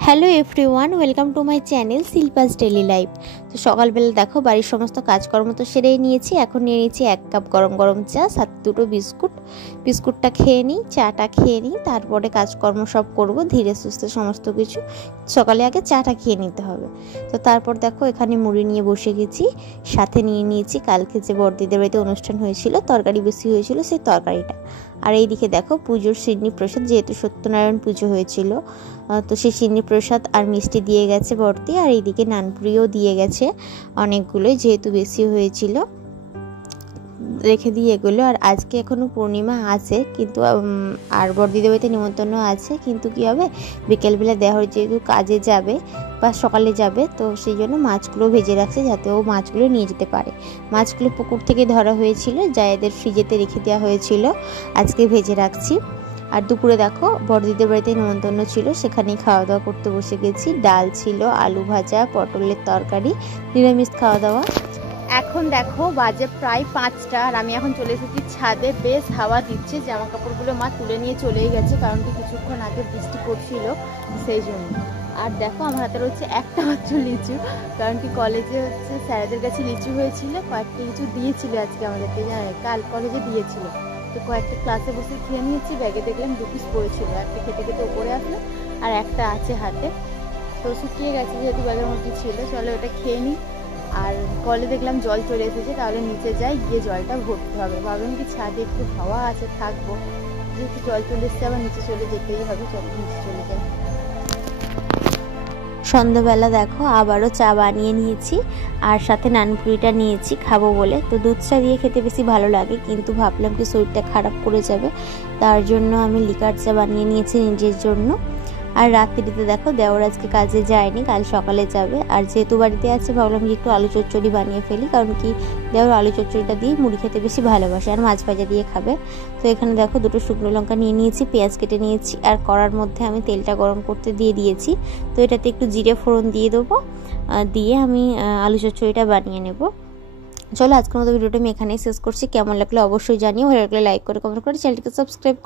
Hello everyone, welcome to my channel Shilpa's daily life. তো সকালবেলা দেখো বাড়ির সমস্ত কাজকর্ম তো সেরেই নিয়েছি। এখন নিয়ে নিয়েছি 1 কাপ গরম গরম চা, সাথে 2টো বিস্কুটটা খেয়ে নিই, চাটা খেয়ে নিই, তারপরে কাজকর্ম সব করব ধীরে সুস্থে সমস্ত কিছু। সকালে আগে চাটা খেয়ে নিতে হবে। তো তারপর দেখো এখানে মুড়ি নিয়ে বসে গেছি, সাথে নিয়ে নিয়েছি কালকে যে বড়দিদের বাড়িতে অনুষ্ঠান হয়েছিল, তরকারি বেশি হয়েছিল সেই তরকারিটা। আর এইদিকে দেখো পুজোর সিন্নি প্রসাদ, যেহেতু সত্যনারায়ণ পুজো হয়েছিল তো সেই সিন্নি প্রসাদ আর মিষ্টি দিয়ে গেছে বড়দি। আর এইদিকে নানপুরিও দিয়ে গেছে অনেকগুলোই, যেহেতু বেশি হয়েছিল রেখে দিয়ে এগুলো। আর আজকে এখনও পূর্ণিমা আছে, কিন্তু আর বড়দিদের বাড়িতে নিমন্ত্রণ আছে, কিন্তু কী হবে বিকেলবেলা দেওয়া হয়, যেহেতু কাজে যাবে বা সকালে যাবে, তো সেই জন্য মাছগুলো ভেজে রাখছে যাতে ও মাছগুলো নিয়ে যেতে পারে। মাছগুলো পুকুর থেকে ধরা হয়েছিল, জায়েদের ফ্রিজেতে রেখে দেওয়া হয়েছিল, আজকে ভেজে রাখছি। আর দুপুরে দেখো বড়দিদের বাড়িতে নিমন্ত্রণ ছিল, সেখানেই খাওয়া দাওয়া করতে বসে গেছি। ডাল ছিল, আলু ভাজা, পটলের তরকারি, নিরামিষ খাওয়া দাওয়া। এখন দেখো বাজে প্রায় 5টা, আর আমি এখন চলে এসেছি ছাদে। বেশ হাওয়া দিচ্ছে, জামা কাপড়গুলো মা তুলে নিয়ে চলেই গেছে, কারণ কি কিছুক্ষণ আগে বৃষ্টি পড়ছিল সেই জন্য। আর দেখো আমার হাতে রয়েছে একটা মাত্র লিচু, কারণ কি কলেজে স্যারেদের কাছে লিচু হয়েছিল, কয়েকটা লিচু দিয়েছিল আজকে আমাদেরকে, কাল কলেজে দিয়েছিল। তো কয়েকটা ক্লাসে বসে খেয়ে নিয়েছি, ব্যাগে দেখলাম 2 পিস পড়েছিল, একটা খেতে খেতে উপরে আসলো আর একটা আছে হাতে। তো শুকিয়ে গেছে যেহেতু ব্যাগের মধ্যে ছিল, চলো ওটা খেয়ে নিই। আর কলে দেখলাম জল চলে এসেছে, তাহলে নিচে যাই, গিয়ে জলটা ভরতে হবে। ভাবলাম কি ছাদে একটু হাওয়া আছে থাকবো, যেহেতু জল চলে এসছে আবার নিচে চলে যেতেই হবে, চলো নিচে চলে যাই। সন্ধ্যাবেলা দেখো আবারও চা বানিয়ে নিয়েছি, আর সাথে নানপুরিটা নিয়েছি খাবো বলে। তো দুধ চা দিয়ে খেতে বেশি ভালো লাগে, কিন্তু ভাবলাম কি শরীরটা খারাপ করে যাবে, তার জন্য আমি লিকার চা বানিয়ে নিয়েছি নিজের জন্য। আর রাত্রিতে দেখো দেওর আজকে কাজে যায়নি, কাল সকালে যাবে। আর যেহেতু বাড়িতে আছে ভাবলাম যে একটু আলু চচ্চড়ি বানিয়ে ফেলি, কারণ কি দেওর আলু চচ্চড়িটা দিয়ে মুড়ি খেতে বেশি ভালোবাসে, আর মাছ ভাজা দিয়ে খাবে। তো এখানে দেখো 2টো শুকনো লঙ্কা নিয়ে নিয়েছি, পেঁয়াজ কেটে নিয়েছি, আর কড়ার মধ্যে আমি তেলটা গরম করতে দিয়ে দিয়েছি। তো এটাতে একটু জিরে ফোড়ন দিয়ে দেবো, দিয়ে আমি আলু চচ্চড়িটা বানিয়ে নেব। চলো আজকের মতো ভিডিওটা আমি এখানেই শেষ করছি। কেমন লাগলো অবশ্যই জানিও, ভালো লাগলে লাইক করে কমেন্ট করে চ্যানেলটিকে সাবস্ক্রাইব